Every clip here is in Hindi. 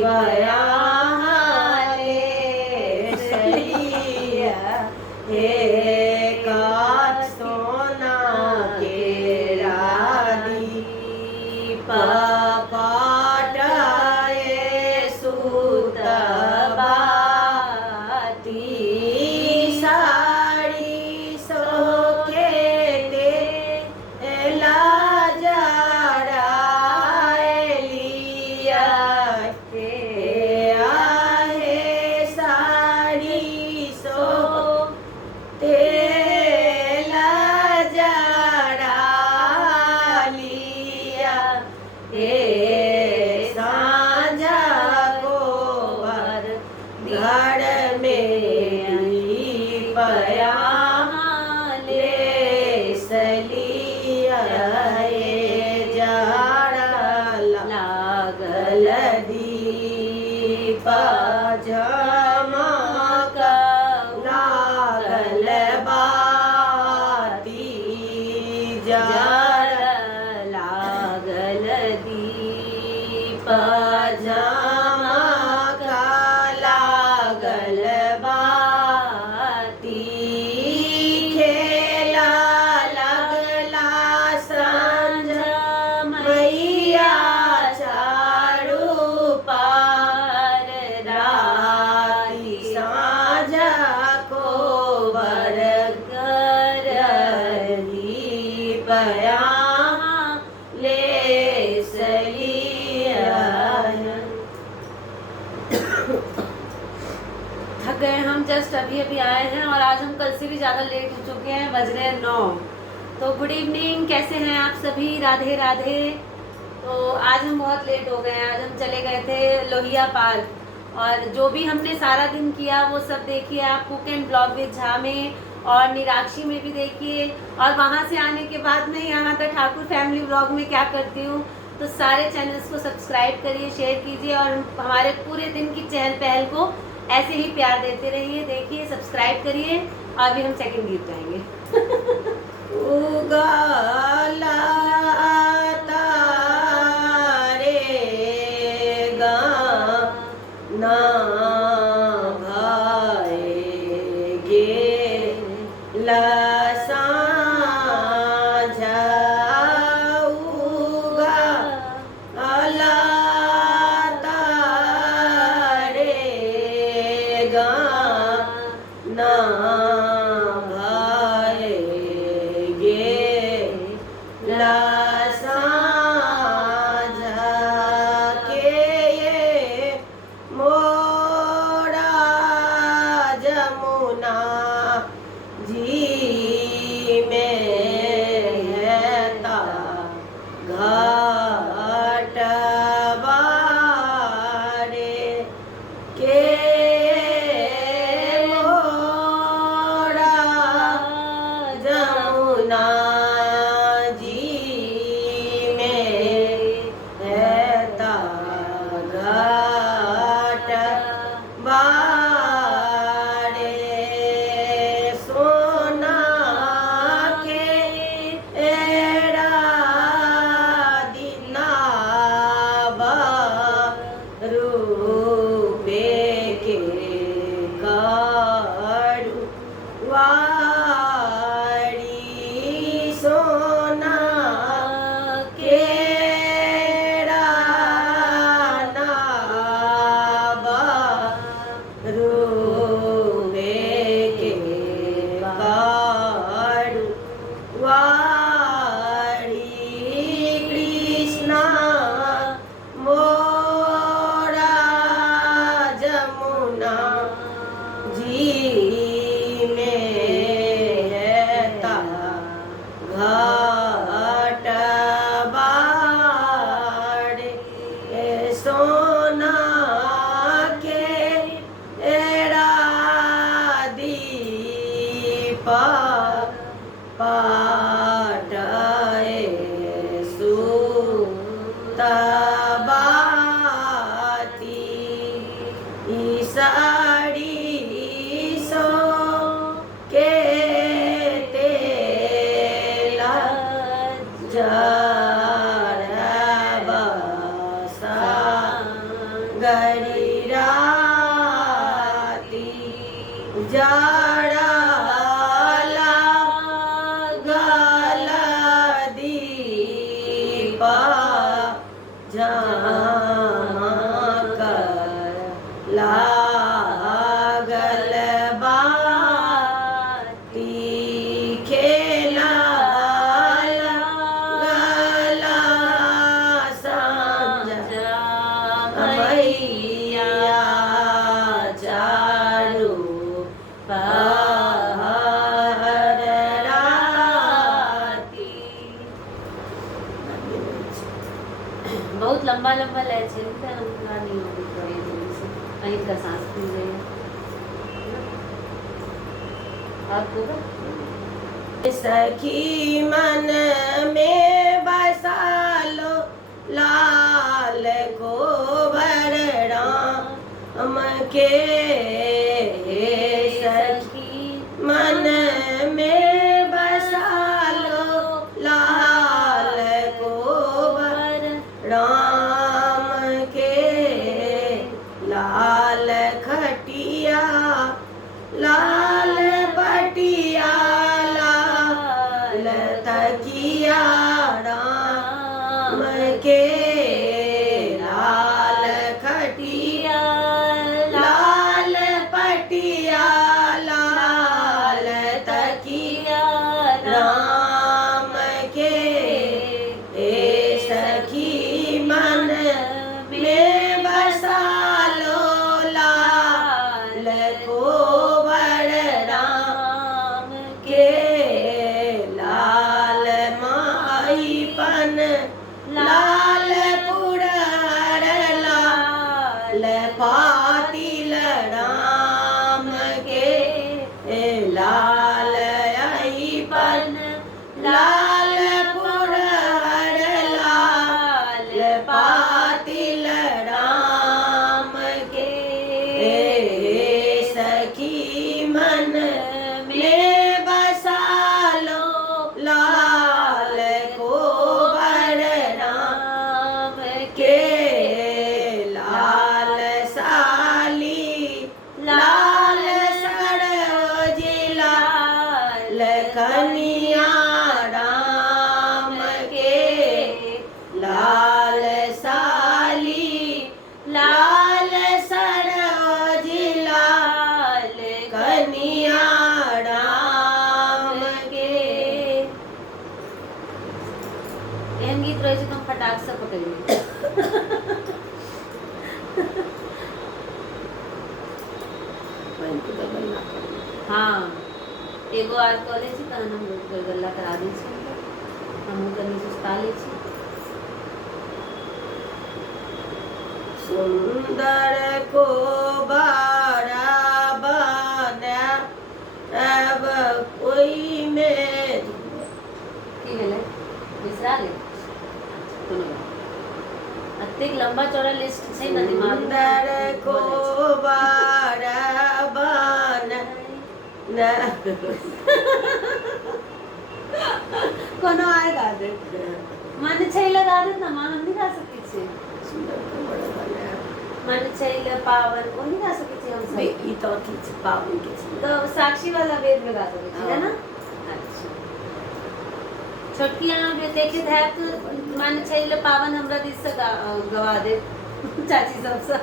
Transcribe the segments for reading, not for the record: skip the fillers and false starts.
बया ले सलिया हे काच सोना के रादी पाटाए सूत बाती साड़ी सोके दे लाजा लिया के आहे साड़ी सो तेला जड़ा लिया हे साझा गोबर घर में पया ले सलिया हे जाड़ा लागल दीप झमक लागल बाती जाड़ लागल दीप झमक लागल बाती खेला लगला संझ मैया चारू पार राती साझा को बरगर पया ले सलिया। थक गए हम, जस्ट अभी अभी आए हैं और आज हम कल से भी ज़्यादा लेट हो चुके हैं, बज रहे हैं 9। तो गुड इवनिंग, कैसे हैं आप सभी? राधे राधे। तो आज हम बहुत लेट हो गए हैं। आज हम चले गए थे लोहिया पार्क और जो भी हमने सारा दिन किया वो सब देखिए आप cook and blog with Jha में और निराक्षी में भी देखिए। और वहाँ से आने के बाद मैं यहाँ तक ठाकुर फैमिली ब्लॉग में क्या करती हूँ, तो सारे चैनल्स को सब्सक्राइब करिए, शेयर कीजिए और हमारे पूरे दिन की चहल पहल को ऐसे ही प्यार देते रहिए। देखिए, सब्सक्राइब करिए और अभी हम सेकंड गीत गाएंगे। उगाला तारे गाना भाएगे लसाझा उगाला तारे गाना गरी राती जाड़ा लागल दीपा झामकर लागल बाती खेला गला संजा मैया चारू पहर राती। बहुत लंबा लंबा लैच है, हम नहीं होगी थोड़ी जल्दी से, कहीं का सांस फूल गई है। आपको सखी मन में बसा लो लाल को राम के। सखी मन में बसा लो लाल को राम के। लाल खटिया लाल पटिया लाल तकिया राम के। लाल खटिया लाल पटिया लाल तकिया राम के। ए सखी मन में बसा लो लाल को राम के। लाल माईपन लाल पुरर लाल पातिल राम के। लाल आईपन लाल पुरर लाल पातिल राम के। सखी मन में बसा लो लाल को राम के। लाल साली लाल सरोजी लाल कनिया राम के। लाल साली लाल सरोजी लाल कनिया राम के। एहन गीत रहे छै तुम फटाक से पकड़िए। हाँ एगो आर कॉलेज छी तहन हम गल्ला करा दै छी, हम कनी सुस्ता लै छी। सुंदर को बारा बना अब कोई में की भेलै बिसरा ले। कोनो बात अतेक लंबा चौड़ा लिस्ट छै ना दिमाग में। सुंदर को बारा बना कोनो आर गा दे, मन छै लगा दे ना, मान हम नहीं गा सकै छी। मन छै ल पावन ओ नहीं गा सकै छी हम सब। ई तो अथी छै पावन के छै तो साक्षी वाला वेद में गा सकै छी है ना। अच्छा छोटकी यहाँ भी देखे है तो मन छै ल पावन हमरा दिस से गवा दे चाची सब से।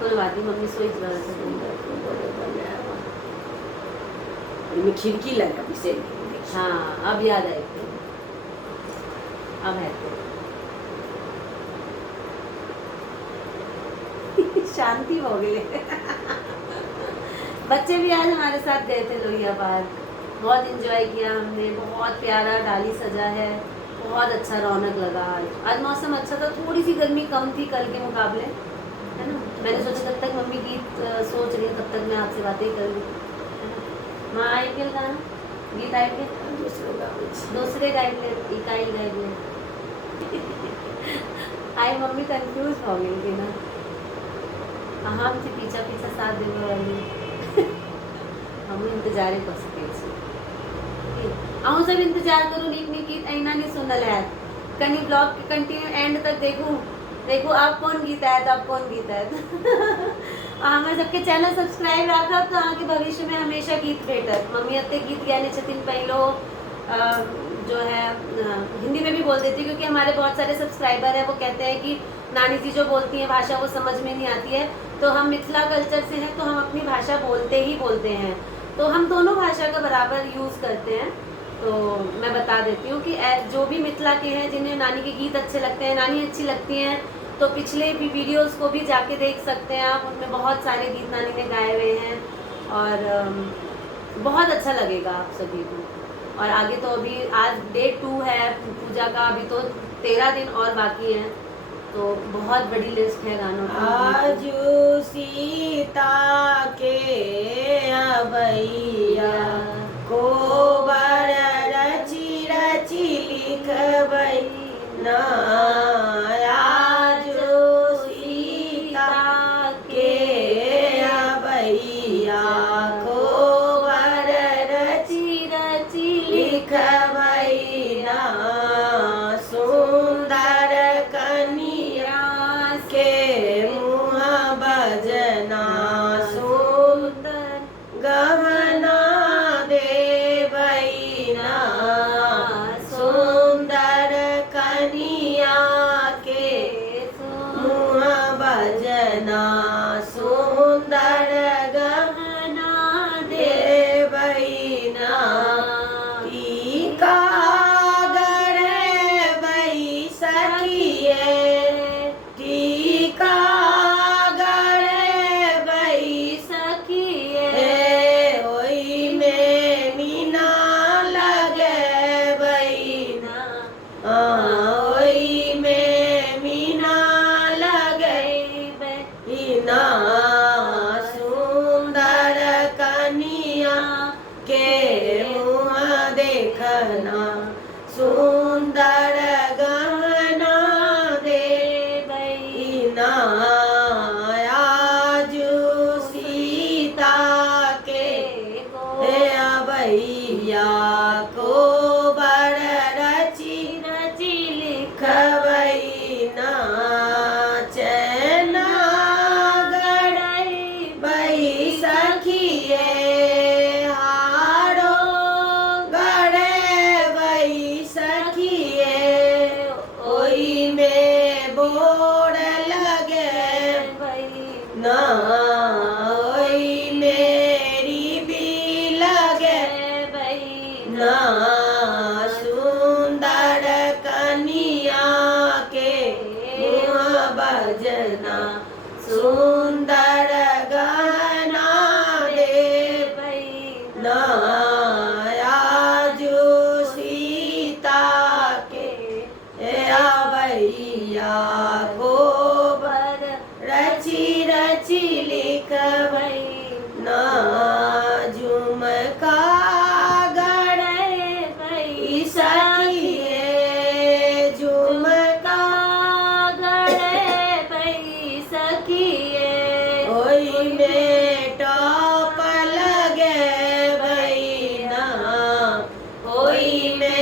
कोई बात नहीं मम्मी सोच रहा था। इनमें खिड़की लगा विषय। हाँ अब याद आई थी, अब है तो शांति हो गई। बच्चे भी आज हमारे साथ गए थे लोहिया पार्क, बहुत एंजॉय किया हमने, बहुत प्यारा डाली सजा है, बहुत अच्छा रौनक लगा। आज मौसम अच्छा था, थोड़ी सी गर्मी कम थी कल के मुकाबले है ना। मैंने सोचा तब तक मम्मी गीत सोच रही है, तब तक मैं आपसे बातें कर लूँ। माँ IPL गाना गीत IPL दूसरे गाइड ले इकाई गाइड ले आई मम्मी कंफ्यूज हो गई थी ना। हम थी पीछा पीछा साथ देने वाली हम इंतजार कर सके। आऊँ सब इंतजार करूँ नीक नीक गीत अहिना नहीं सुनल है कनी ब्लॉग के कंटिन्यू एंड तक देखू अब कौन गीत आयत अब कौन गीत आयत हमारे सबके चैनल सब्सक्राइब रखब तो अहाँ के भविष्य में हमेशा गीत भेटत। मम्मी अत्ते गीत गाने छथिन पहलो जो है हिंदी में भी बोल देती है क्योंकि हमारे बहुत सारे सब्सक्राइबर हैं वो कहते हैं कि नानी जी जो बोलती हैं भाषा वो समझ में नहीं आती है। तो हम मिथिला कल्चर से हैं तो हम अपनी भाषा बोलते ही बोलते हैं, तो हम दोनों भाषा का बराबर यूज़ करते हैं। तो मैं बता देती हूँ कि जो भी मिथिला के हैं जिन्हें नानी के गीत अच्छे लगते हैं, नानी अच्छी लगती हैं, तो पिछले भी वीडियोस को भी जाके देख सकते हैं आप। उनमें बहुत सारे गीत नानी ने गाए हुए हैं और बहुत अच्छा लगेगा आप सभी को। और आगे तो अभी आज डे 2 है पूजा का, अभी तो 13 दिन और बाकी हैं, तो बहुत बड़ी लिस्ट है गानों की। आजू सीता के अबैया को बर रची रची लिखबै ना, आजू सीता के अबैया को बर रची रची लिखबै ना, सुंदर कनिया के मुँह बजना, सुंदर गहना देबै ना, सुंदर कनिया के मुँह बजना, सुंदर गहना देबै ना, टीका गढ़बै सखिए, टीका गढ़बै सखिए, ओहिमे मीना लगबै ना, ओहिमे मीना लगबै ना, सुंदर कनिया के मुँह देखना, सुंदर गहना देबै ना, आजू सीता के अबैया को बर रची रची लिखबै ना, चैना गढ़बै सखिए, हारो गढ़बै सखिए, ओहिमे बोर लगबै ना, ओहिमे रिबी लगबै ना, सुंदर कनिया के मुँह बजना, सुंदर गहना देबै ना, आजू सीता के अबैया को बर रची रची लिखबै ना, झुमका गढ़बै सखिए, झुमका गढ़बै सखिए, ओहिमे टॉप लगबै ना, ओहिमे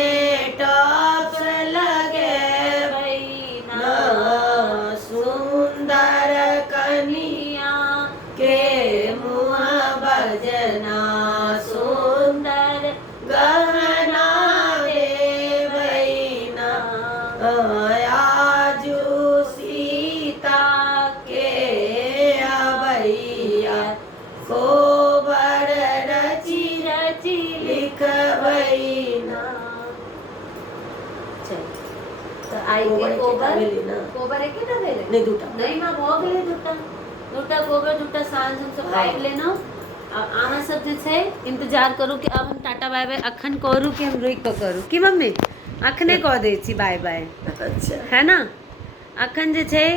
टॉप लगबै ना, सुंदर कनिया के मुँह बजना, सुंदर गहना देबै ना, आजू सीता के अबैया को बर रची रची लिखबै ना। चल तो आई के कोबर है केटा भेले नहीं दूटा नहीं मां भो गेले दूटा कोबर दूटा सांझ हम सब खाइ लेनो। अब अहाँ सब जे छै इंतजार करू कि अब हम टाटा बाय बाय अखन करू कि हम रुक के करू कि मम्मी अखने कह दै छी बाय बाय, अच्छा है ना। अखन जे छै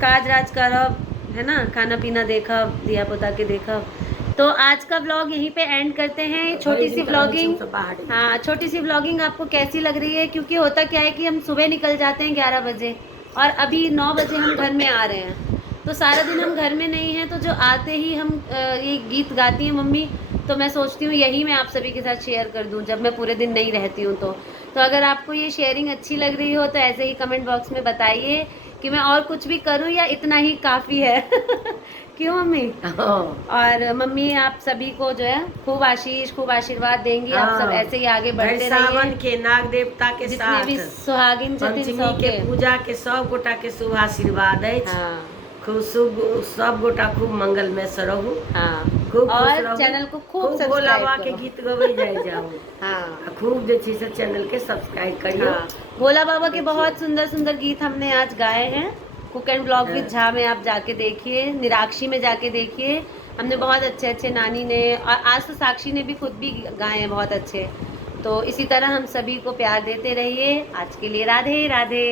काज राज करब, है ना, खाना पीना देखब, दिया पोता के देखब। तो आज का व्लॉग यहीं पे एंड करते हैं। छोटी सी व्लॉगिंग, हाँ छोटी सी व्लॉगिंग आपको कैसी लग रही है, क्योंकि होता क्या है कि हम सुबह निकल जाते हैं 11 बजे और अभी 9 बजे हम घर में आ रहे हैं, तो सारा दिन हम घर में नहीं हैं। तो जो आते ही हम ये गीत गाती हैं मम्मी, तो मैं सोचती हूँ यही मैं आप सभी के साथ शेयर कर दूँ जब मैं पूरे दिन नहीं रहती हूँ। तो अगर आपको ये शेयरिंग अच्छी लग रही हो तो ऐसे ही कमेंट बॉक्स में बताइए कि मैं और कुछ भी करूँ या इतना ही काफ़ी है। क्यों मम्मी? और मम्मी आप सभी को जो है खूब आशीष खूब आशीर्वाद देंगी। आप सब ऐसे ही आगे बढ़ते सावन रहिए। के नाग देवता के जितने साथ भी सुहागिन छथिन पंचमी के पूजा के सब गोटा के शुभ आशीर्वाद है। हाँ खूब शुभ सब गोटा खूब मंगलमय से रहू। हाँ खूब खुश और रहू। चैनल को खूब भोला सब्सक्राइब बाबा के करो। गीत गवे जाए जाओ। हाँ खूब जे चीज से चैनल के सब्सक्राइब करियो। हाँ भोला बाबा के बहुत सुंदर सुंदर गीत हमने आज गाए हैं। Cook and blog with Jha में आप जाके देखिए, निराक्षी में जाके देखिए, हमने बहुत अच्छे अच्छे, नानी ने और आज तो साक्षी ने भी खुद भी गाए हैं बहुत अच्छे। तो इसी तरह हम सभी को प्यार देते रहिए। आज के लिए राधे राधे।